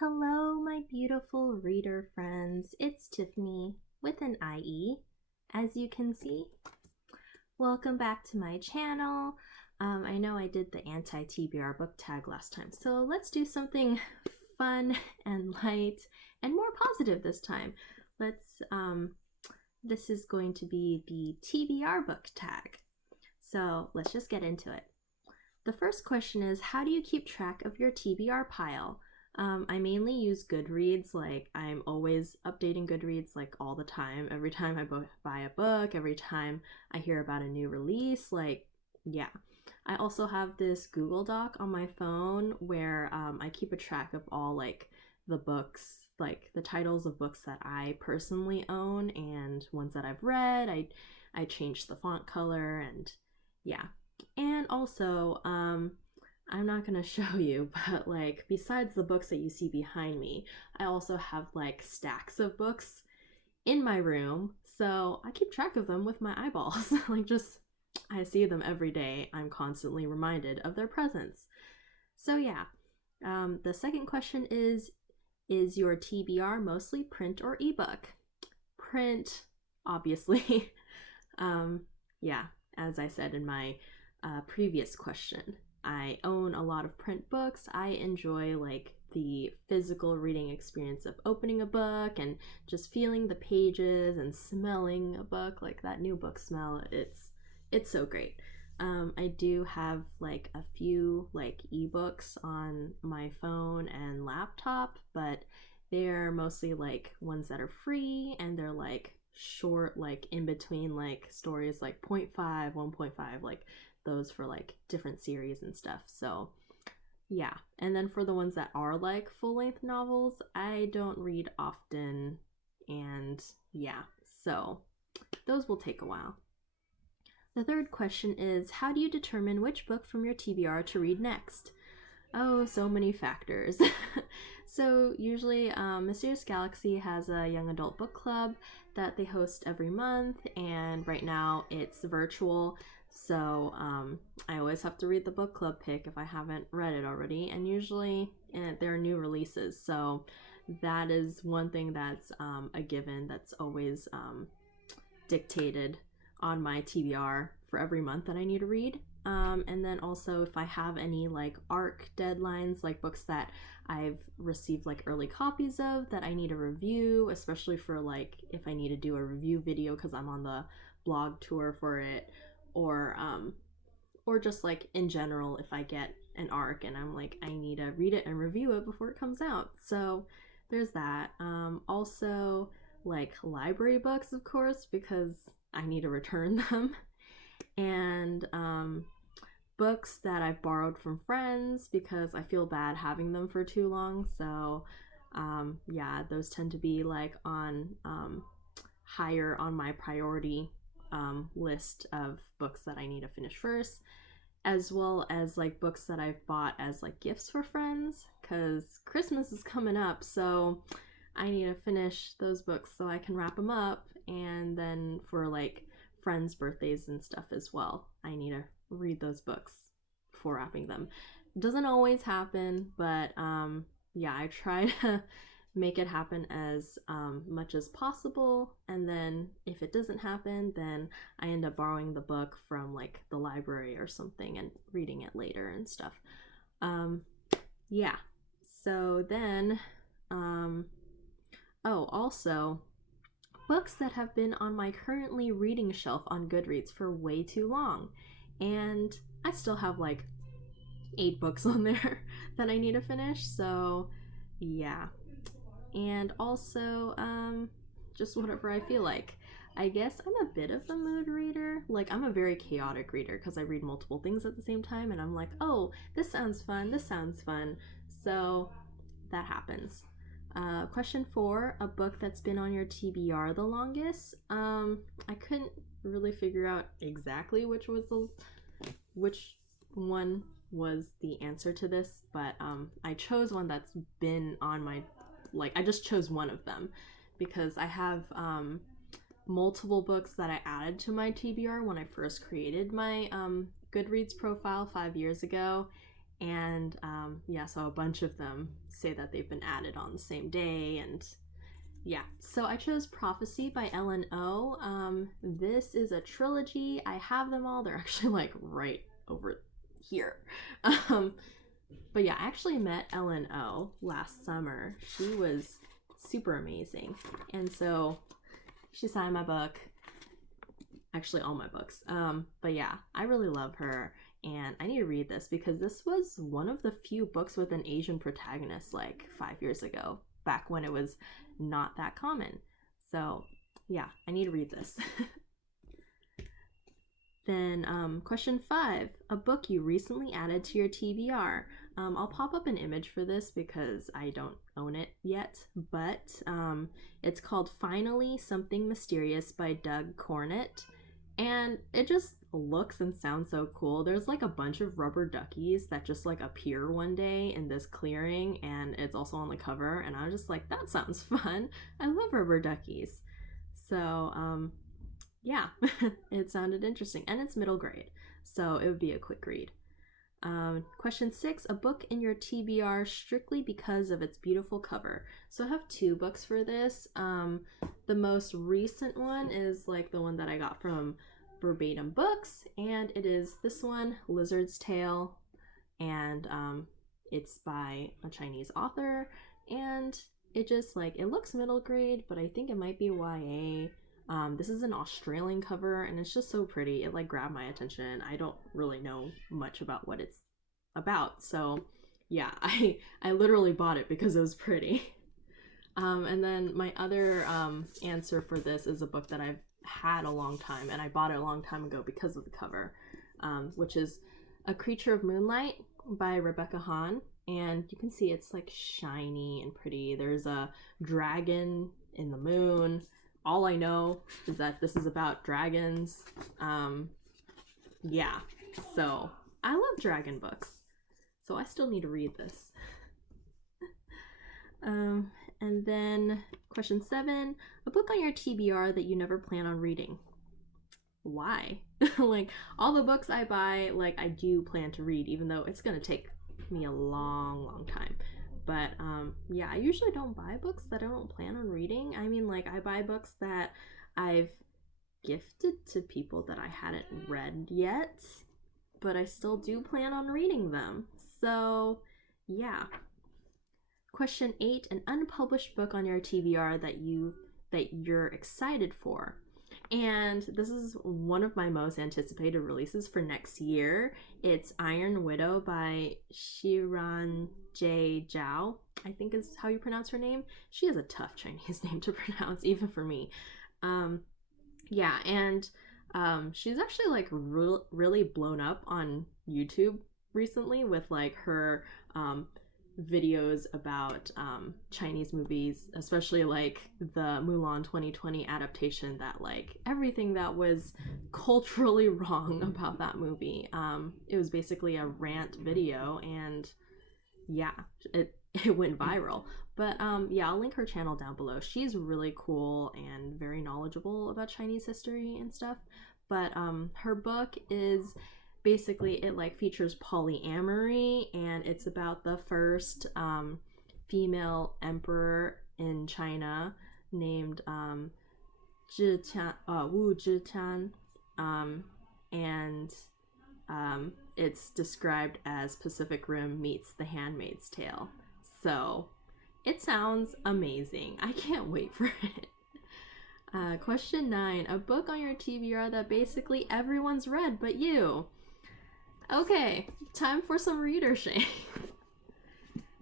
Hello, my beautiful reader friends. It's Tiffany with an IE, as you can see. Welcome back to my channel. I know I did the Anti-TBR Book Tag last time, so let's do something fun and light and more positive this time. This is going to be the TBR Book Tag. So let's just get into it. The first question is, how do you keep track of your TBR pile? I mainly use Goodreads. Like, I'm always updating Goodreads like all the time. Every time I buy a book, every time I hear about a new release, yeah. I also have this Google Doc on my phone where I keep a track of all like the books, like the titles of books that I personally own and ones that I've read. I change the font color and yeah. And also, I'm not gonna show you, but like besides the books that you see behind me, I also have like stacks of books in my room, so I keep track of them with my eyeballs. I see them every day. I'm constantly reminded of their presence. So yeah, the second question is your TBR mostly print or ebook? Print, obviously. Yeah, as I said in my previous question, I own a lot of print books. I enjoy like the physical reading experience of opening a book and just feeling the pages and smelling a book, like that new book smell. It's so great. I do have like a few like ebooks on my phone and laptop, but they're mostly like ones that are free and they're like short, like in between like stories like 0.5, 1.5, like those for like different series and stuff. So yeah. And then for the ones that are like full-length novels, I don't read often, and yeah, so those will take a while. The third question is, how do you determine which book from your TBR to read next? Oh, so many factors. So usually Mysterious Galaxy has a young adult book club that they host every month, and right now it's virtual. So I always have to read the book club pick if I haven't read it already, and usually there are new releases. So that is one thing that's a given, that's always dictated on my TBR for every month that I need to read. And then also if I have any like ARC deadlines, like books that I've received like early copies of that I need a review, especially for like if I need to do a review video because I'm on the blog tour for it, or just like in general if I get an ARC and I'm like I need to read it and review it before it comes out. So there's that. Also like library books, of course, because I need to return them. And books that I've borrowed from friends because I feel bad having them for too long. So yeah, those tend to be like on higher on my priority list of books that I need to finish first, as well as like books that I've bought as like gifts for friends, because Christmas is coming up, so I need to finish those books so I can wrap them up, and then for like friends' birthdays and stuff as well, I need to read those books before wrapping them. It doesn't always happen, but yeah, I try to make it happen as much as possible, and then if it doesn't happen, then I end up borrowing the book from like the library or something and reading it later and stuff. Yeah, so then oh, also books that have been on my currently reading shelf on Goodreads for way too long, and I still have like 8 books on there that I need to finish. So yeah. And also just whatever I feel like. I guess I'm a bit of a mood reader. Like, I'm a very chaotic reader because I read multiple things at the same time, and I'm like, oh, this sounds fun, this sounds fun. So that happens. Question 4, a book that's been on your TBR the longest. I couldn't really figure out exactly which one was the answer to this, but I chose one that's been on my, like, I just chose one of them because I have multiple books that I added to my TBR when I first created my Goodreads profile 5 years ago, And yeah, so a bunch of them say that they've been added on the same day. And yeah, so I chose Prophecy by Ellen O. This is a trilogy. I have them all. They're actually like right over here. But yeah, I actually met Ellen O last summer. She was super amazing. And so she signed my book. Actually, all my books. But yeah, I really love her. And I need to read this because this was one of the few books with an Asian protagonist like 5 years ago, back when it was not that common. So yeah, I need to read this. Then question 5, a book you recently added to your TBR. I'll pop up an image for this because I don't own it yet, but it's called Finally Something Mysterious by Doug Cornett. And it just looks and sounds so cool. There's like a bunch of rubber duckies that just like appear one day in this clearing, and it's also on the cover, and I was just like, that sounds fun. I love rubber duckies. So yeah, it sounded interesting, and it's middle grade, so it would be a quick read. Question 6, a book in your TBR strictly because of its beautiful cover. So I have 2 books for this. The most recent one is like the one that I got from Verbatim Books, and it is this one, Lizard's Tale, and it's by a Chinese author, and it just like, it looks middle grade, but I think it might be YA. This is an Australian cover, and it's just so pretty. It like grabbed my attention. I don't really know much about what it's about, so yeah, I literally bought it because it was pretty. And then my other answer for this is a book that I've had a long time, and I bought it a long time ago because of the cover, which is A Creature of Moonlight by Rebecca Hahn. And you can see it's like shiny and pretty. There's a dragon in the moon. All I know is that this is about dragons. Yeah, so I love dragon books, so I still need to read this. And then question 7, a book on your TBR that you never plan on reading. Why? Like, all the books I buy, like, I do plan to read, even though it's gonna take me a long time. But yeah, I usually don't buy books that I don't plan on reading. I mean, like, I buy books that I've gifted to people that I hadn't read yet, but I still do plan on reading them. So yeah. Question 8, an unpublished book on your TBR that you're excited for. And this is one of my most anticipated releases for next year. It's Iron Widow by Shiran J. Zhao, I think is how you pronounce her name. She has a tough Chinese name to pronounce, even for me. Yeah, and she's actually like really blown up on YouTube recently with like her videos about Chinese movies, especially like the Mulan 2020 adaptation, that like everything that was culturally wrong about that movie. It was basically a rant video, and yeah, it went viral. But yeah, I'll link her channel down below. She's really cool and very knowledgeable about Chinese history and stuff. But her book is basically, it like features polyamory, and it's about the first female emperor in China named Wu Zhitan, and it's described as Pacific Rim meets The Handmaid's Tale. So it sounds amazing. I can't wait for it. Question 9, a book on your TBR that basically everyone's read but you. Okay, time for some reader shame.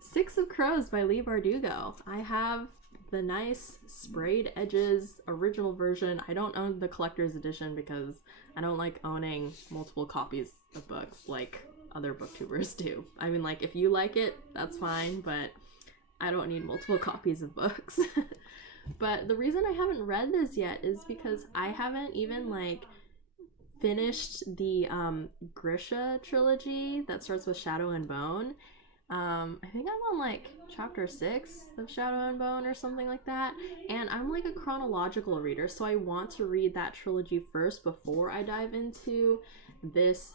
6 of Crows by Leigh Bardugo. I have the nice sprayed edges original version. I don't own the collector's edition because I don't like owning multiple copies of books like other booktubers do. I mean, like, if you like it, that's fine, but I don't need multiple copies of books. But the reason I haven't read this yet is because I haven't even like finished the Grisha trilogy that starts with Shadow and Bone. I think I'm on like chapter 6 of Shadow and Bone or something like that, and I'm like a chronological reader, so I want to read that trilogy first before I dive into this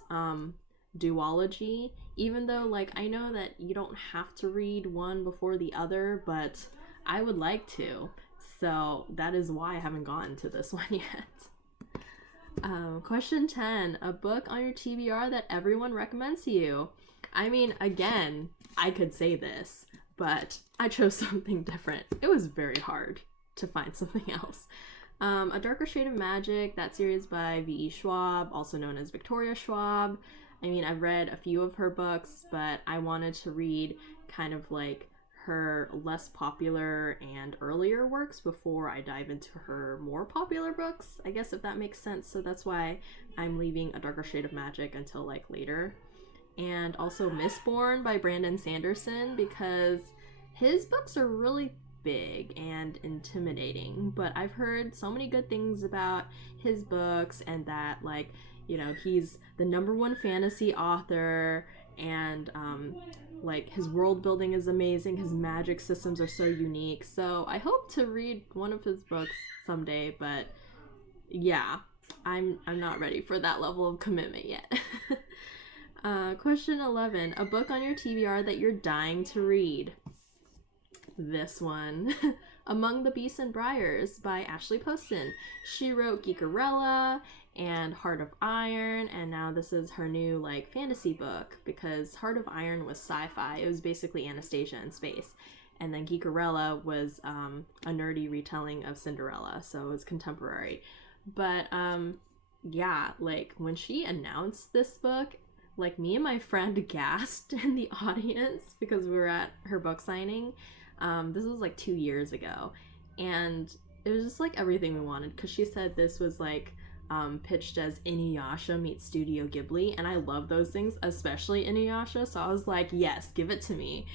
duology, even though like I know that you don't have to read one before the other, but I would like to. So that is why I haven't gotten to this one yet. Question 10, a book on your TBR that everyone recommends to you. I mean, again, I could say this, but I chose something different. It was very hard to find something else. A Darker Shade of Magic, that series by V.E. Schwab, also known as Victoria Schwab. I mean, I've read a few of her books, but I wanted to read kind of like her less popular and earlier works before I dive into her more popular books, I guess, if that makes sense. So that's why I'm leaving A Darker Shade of Magic until like later. And also Mistborn by Brandon Sanderson, because his books are really big and intimidating, but I've heard so many good things about his books, and that like, you know, he's the #1 fantasy author, and like his world building is amazing, his magic systems are so unique. So I hope to read one of his books someday, but yeah, I'm not ready for that level of commitment yet. Question 11, a book on your TBR that you're dying to read. This one, Among the Beasts and Briars by Ashley Poston. She wrote Geekerella and Heart of Iron, and now this is her new like fantasy book, because Heart of Iron was sci-fi. It was basically Anastasia in space, and then Geekerella was a nerdy retelling of Cinderella, so it was contemporary. But yeah, like when she announced this book, like me and my friend gasped in the audience because we were at her book signing. This was like 2 years ago, and it was just like everything we wanted, because she said this was like pitched as Inuyasha meets Studio Ghibli, and I love those things, especially Inuyasha, so I was like, yes, give it to me.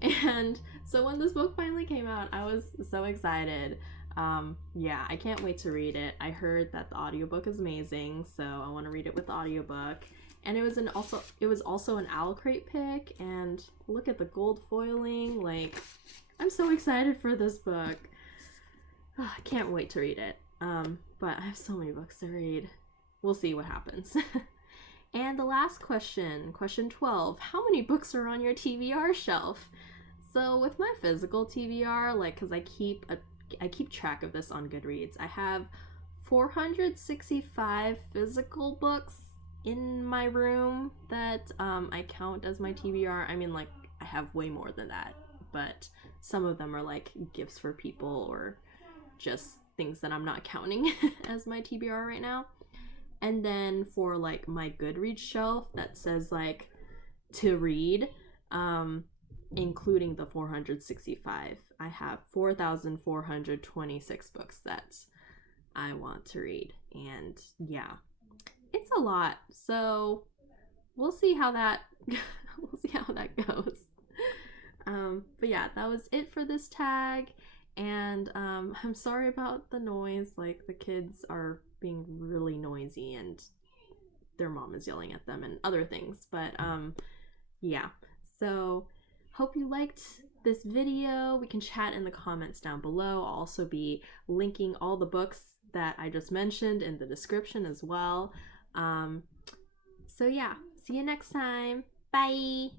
And so when this book finally came out, I was so excited. Yeah, I can't wait to read it. I heard that the audiobook is amazing, so I want to read it with the audiobook. And it was also an Owl Crate pick, and look at the gold foiling. Like, I'm so excited for this book. Oh, I can't wait to read it. But I have so many books to read. We'll see what happens. And the last question, question 12, how many books are on your TBR shelf? So with my physical TBR, like, because I keep track of this on Goodreads, I have 465 physical books in my room that I count as my TBR. I mean, like, I have way more than that, but some of them are like gifts for people or just things that I'm not counting as my TBR right now. And then for like my Goodreads shelf that says like to read, including the 465, I have 4,426 books that I want to read. And yeah, it's a lot. So we'll see how that goes. But yeah, that was it for this tag. And I'm sorry about the noise. Like, the kids are being really noisy and their mom is yelling at them and other things. But yeah, so hope you liked this video. We can chat in the comments down below. I'll also be linking all the books that I just mentioned in the description as well. So yeah, see you next time. Bye!